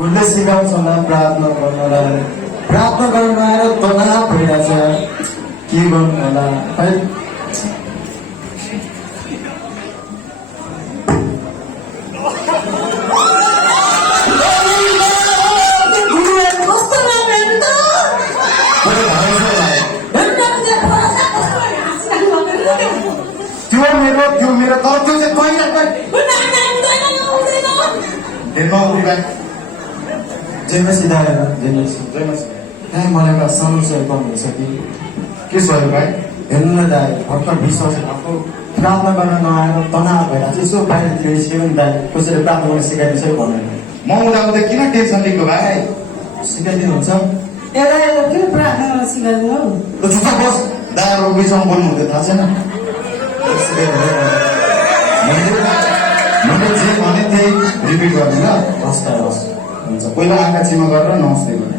उसले सिकाउँछ न प्रार्थना गर्नलाई, प्रार्थना गर्न आएर तनाव भइरहेछ, के गर्नु होला खै। त्यो मेरो तर त्यो चाहिँ कहिले दाइ मलाई एउटा सानो सहयोग गर्नुहुन्छ कि? के सहयोग भाइ? हेर्नु न दाइ, भर्खर विश्वास भएको प्रार्थना गर्न नआएर तनाव भइरहेको छ, यसो बाहिरतिर निस्क्यो नि दाइ, कसैले प्रार्थना गर्न सिकाइदिन्छ कि भनेर। म उदाउँदा किन टेन्सन लिएको भाइ? सिकाइदिनुहुन्छ? एउटा किन प्रार्थना गर्न सिकाइदिनु? चुप बस, दायाँ बिचमा बोल्नु हुँदै थाहा छैन। मैले जे भने त्यही रिपिट गर्ने ल। हस् त हस्, हुन्छ। पहिला आँखा चिमा गरेर नमस्ते गर्ने।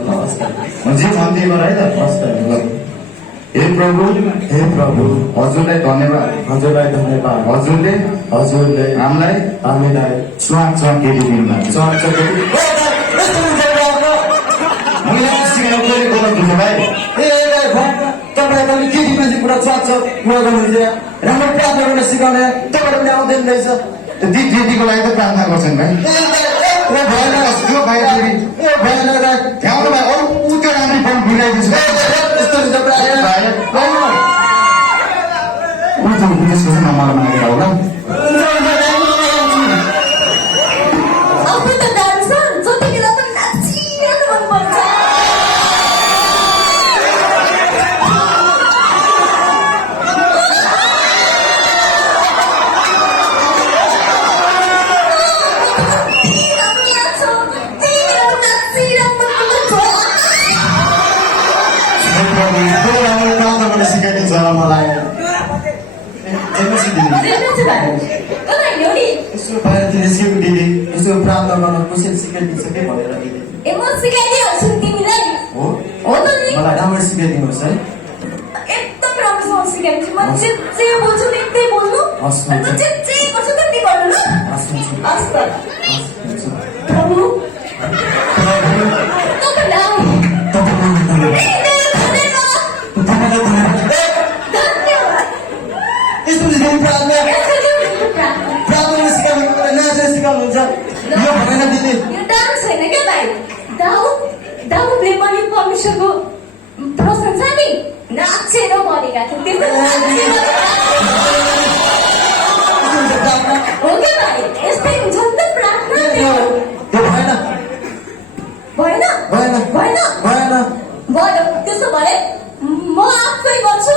ल हस् त, जे भने त्यही गर है त। हस् त, ल। हे प्रभु, हे प्रभु, हजुरलाई धन्यवाद। हजुरलाई धन्यवाद। हजुरले हामीलाई चुवाक केटी दिनुभएको छ। मैले सिकाउनु पऱ्यो गर्नु भाइ। तपाईँहरूले केटी मान्छे पुरा चुवाक गर्नुहुन्छ, राम्रो प्रार्थना गर्न सिकाउने तपाईँहरू पनि आउँदैन रहेछ। दिदीको लागि त प्रार्थना गर्छन् भाइ। भएन त्यो भाइ फेरि भएन भ्याउनु भाइ, अरू ऊ त्यो राम्रै फल भिडाइदिन्छु। यस्तो हुन्छ प्राय। ऊ त त्यसको चाहिँ नम्बर मागेर होला। आफू त डान्स जतिखेर पनि नाचिरहनु मनपर्छ। सिकाइदिन्छ होला मलाई। यसो बाहिरतिर सिक्यो दिदी, यसो प्रार्थना गर्न कसरी सिकाइदिन्छ कि भनेर दिदी। हो मलाई राम्ररी सिकाइदिनुहोस् है। एकदम राम्रोसँग सिकाइदिन्छु। म जे बोल्छु नि त्यही बोल्नु, हस्, अन्त जे गर्छु त्यति गर्नु ल। हस्, हुन्छ। हस् त। हुन्छ। प्रभु यस्तो प्रार्थना सिकाउनु नाचेर सिकाउनुहुन्छ यो भएन दिदी। यो डान्स होइन क्या भाइ। दाउदले पनि परमेश्वरको प्रशंसा नि नाचेर भनेका थिए। हो क्या भाइ, यस्तै हुन्छ नि त प्रार्थना। भएन भएन भएन भएन भयो त्यसो भए म आफै गर्छु,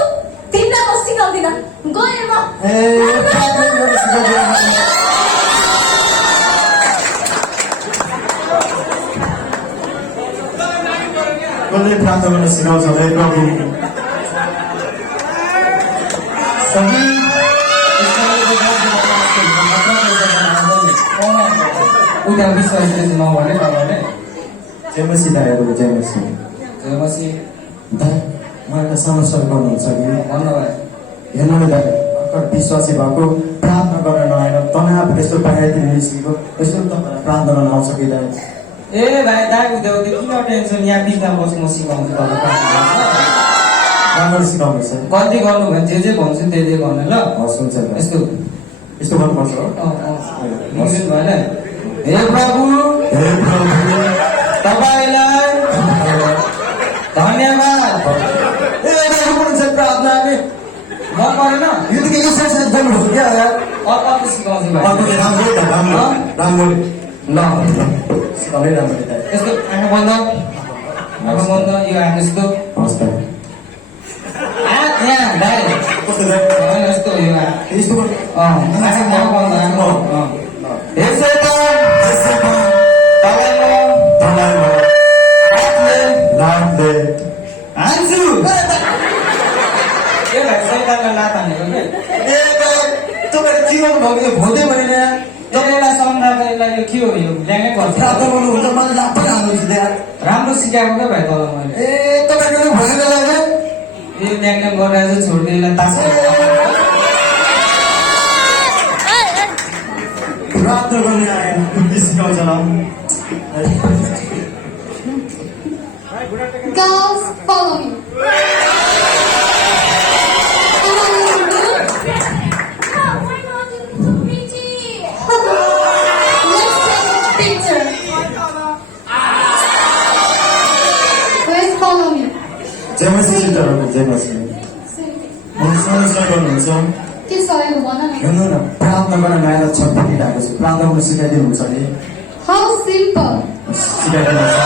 तिमीलाई म सिकाउँदिन। गएँ म। कसले प्रार्थना गर्न सिकाउँछ है प्रभु? उता विश्वास नभने नभने जेमसी दाइहरू जेमसी जेमसी दाइ म एउटा समस्या गर्नुहुन्छ कि? भन्नु भाइ। हेर्नु न दाइ, भर्खर विश्वासी भएको प्रार्थना गर्न नआएर तनाव यस्तो बाहिरतिर निस्केको, यसो तपाईँलाई प्रार्थना गर्न आउँछ कि दाइ? ए भाइ दाइ उद्योग किन टेन्सन, यहाँ बिचमा बस्नु म सिकाउँछु तपाईँ। राम्ररी सिकाउनुहोस् है। गल्ती गर्नु भने जे भन्छु त्यही गर्नु ल। हस्, हुन्छ दाइ। यस्तो यस्तो गर्नुपर्छ हो। बुझ्नु भएन? हे प्रभु, तपाईँलाई धन्यवाद। प्रार्थना मन परेन? यो त के एक्सर्साइज गर्नुभयो क्या? अर्को सिकाउँछु भाइ। राम्रो ल सिकाउनै राम्रो दाइ। यस्तो आँखा बन्द, यो आँखा यस्तो हस् दाइ। यहाँ दाइ कस्तो दाइ? यस्तो यो आँखा यस्तो आँखा बन्द आँखा। हे शैतान, लाभले हान्छु। के भाइ शैतानलाई लात हानेको के? तपाईँले के गर्नुभयो? भोटे भने यसलाई सम्झाएको यसलाई यो के हो, यो ल्याङ्गै गर्छ। प्रार्थना गर्नुहुन्छ, मैले लाभ पनि हाल्नुहुन्छ त्यहाँ। राम्रो सिकाएको क्या भाइ तल मैले। ए तपाईँको भोटे लाग्यो? यो ल्याङ गरेर चाहिँ छोडिदियो, यसलाई तास प्रार्थना गर्ने आयो सिकाउँछ ल। Girls, follow me. Oh, why not? You're so pretty. Let's take a picture. Guys, follow me. 제머스 실더라고, 제머스. 선수를 गर्नुहुन्छ के सहयोग भन न हेर्नु न प्रार्थना गर्न नआएर छटपटिरहेको छु प्रार्थना गर्न सिकाइदिनुहुन्छ नि हाउ सिम्पल सिकाइदिनुहुन्छ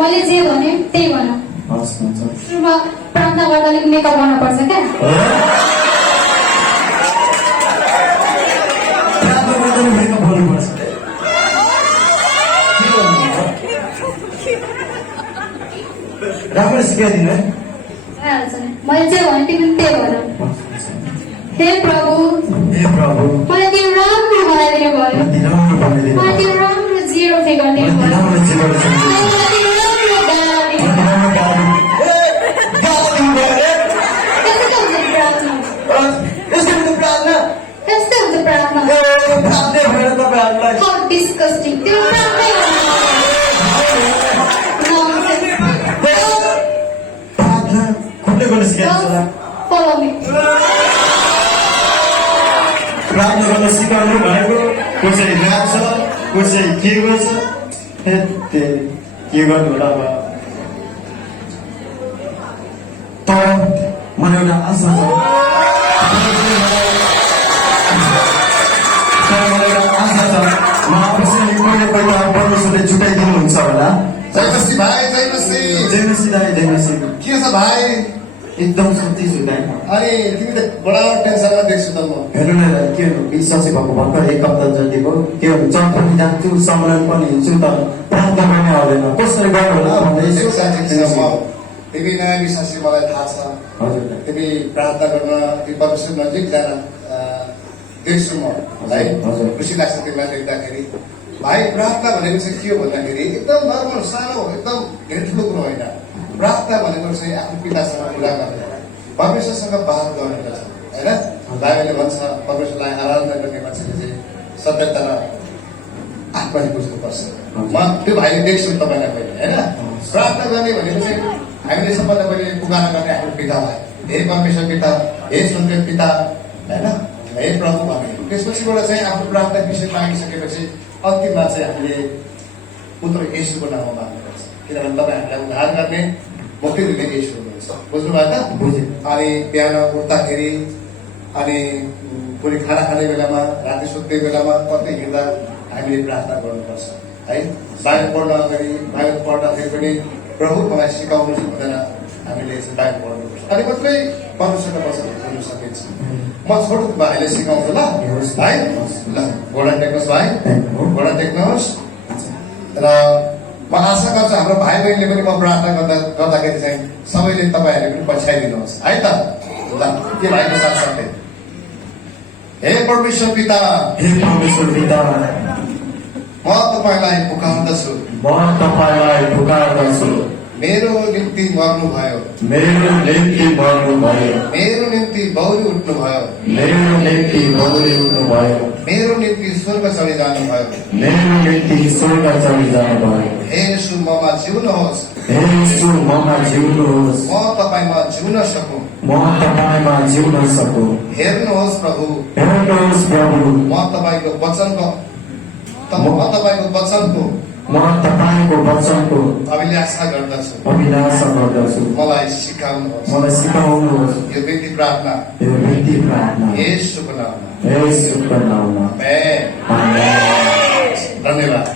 मैले जे भने त्यही भन हस् हुन्छ सुरुमा प्रार्थना गर्दा अलिक मेकअप गर्नुपर्छ क्या प्रार्थना गर्दा नि मेकअप गर्नुपर्छ राम्ररी सिकाइदिनु है भइहाल्छ नि मैले जे भने तिमी पनि त्यही भन हे प्रभु हे प्रभु मलाई त्यो राम्रो बनाइदिनु भयो यति राम्रो बनाइदिनु मलाई त्यो राम्रो जिरो फिगर दिनु भयो राम्रो जीवन मलाई त्यो राम्रो गाला दिनु भयो त्यस्तै हुन्छ प्रार्थना त्यस्तै हुन्छ प्रार्थना How disgusting त्यो प्रार्थनै प्रार्थना कुनले गर्न सिकाइदिन्छ Follow me. प्रार्थना गर्न सिकाउनु भनेको कसै नाच्छ कसै के गर्छ के गर्नु होला अब तर मलाई एउटा आशा छ म अवश्य कहिले कहिले परमेश्वरले छुट्याइदिनुहुन्छ होला जयमसी भाइ जयमसी जयमसी दाई जयमसी के छ भाइ एकदम शान्ति छु दाई अनि तिमी त बडा टेन्सनमा देख्छु त म हेर्नु न दाई के हो विश्वासै भएको भर्खर एक हप्ता जतिको के हो चर्च पनि जान्छु सम्मेलन पनि हिँड्छु तर प्रार्थना पनि आउँदैन कसरी गर्नु होला भन्दै तिमी नयाँ विश्वासी मलाई थाहा छ हजुर तिमी प्रार्थना गर्न ती परमेश्वर नजिक जान देख्छु म है हजुर। खुसी लाग्छ तिमीलाई देख्दाखेरि भाइ प्रार्थना भनेको चाहिँ के हो भन्दाखेरि एकदम नर्मल सानो एकदम धेरै ठुलो कुरो होइन प्रार्थना भनेको चाहिँ आफ्नो पितासँग कुरा गर्ने परमेश्वरसँग बात गर्ने रहेछ होइन बाइबलले भन्छ परमेश्वरलाई आराधना गर्ने मान्छेले चाहिँ सभ्यता र आत्माले बुझ्नुपर्छ म त्यो भाइले देख्छु तपाईँलाई पहिले होइन प्रार्थना गर्ने भनेको चाहिँ हामीले सबभन्दा पहिले पुकारा गर्ने आफ्नो पितालाई हे परमेश्वर पिता हे स्वर्गीय पिता होइन हे प्रभु भने त्यसपछिबाट चाहिँ आफ्नो प्रार्थना विषय मागिसकेपछि अन्तिममा चाहिँ हामीले पुत्र येशूको नाममा माग्नुपर्छ किनभने तपाईँ हामीलाई उद्धार गर्ने मुक्ति दिने येशू हुनुहुन्छ बुझ्नुभयो त बुझेँ। अनि बिहान उठ्दाखेरि अनि भोलि खाना खाने बेलामा राति सुत्ने बेलामा कतै हिँड्दा हामीले प्रार्थना गर्नुपर्छ है बाइबल पढ्न अगाडि बाइबल पढ्दाखेरि पनि प्रभु मलाई सिकाउनु भनेर हामीले चाहिँ बाइबल पढ्नुपर्छ अनि मात्रै परमेश्वरको वचन बुझ्न सकिन्छ म छोटो भाइले सिकाउँछु ल है ल घोडा टेक्नुहोस् भाइ घोडा टेक्नुहोस् र म आशा गर्छु हाम्रो भाइ बहिनीले पनि म प्रार्थना गर्दाखेरि चाहिँ सबैले तपाईँहरूले पनि पछ्याइदिनुहोस् है त ल के भाइको साथसाथै हे परमेश्वर पिता हे परमेश्वर पिता म तपाईँलाई पुकार्दछु म तपाईँलाई पुकार्दछु मेरो निम्ति मर्नुभयो मेरो निम्ति मर्नुभयो मेरो निम्ति बौरी उठ्नुभयो मेरो निम्ति बौरी उठ्नुभयो मेरो निम्ति स्वर्ग चढी जानुभयो मेरो निम्ति स्वर्ग चढी जानुभयो हे यसु ममा जिउनुहोस् हे यीशु ममा जिउनुहोस् म तपाईँमा जिउन सकु म तपाईँमा जिउन सकु हेर्नुहोस् प्रभु हेर्नुहोस् प्रभु म तपाईँको वचनको म तपाईँको वचनको अभिलाषा गर्दछु अभिलाषा गर्दछु मलाई सिकाउनुहोस् मलाई सिकाउनुहोस् यो व्यक्ति प्रार्थना यो व्यक्ति प्रार्थना येशूको नाममा यीशुको नाममा आमेन। आमेन। धन्यवाद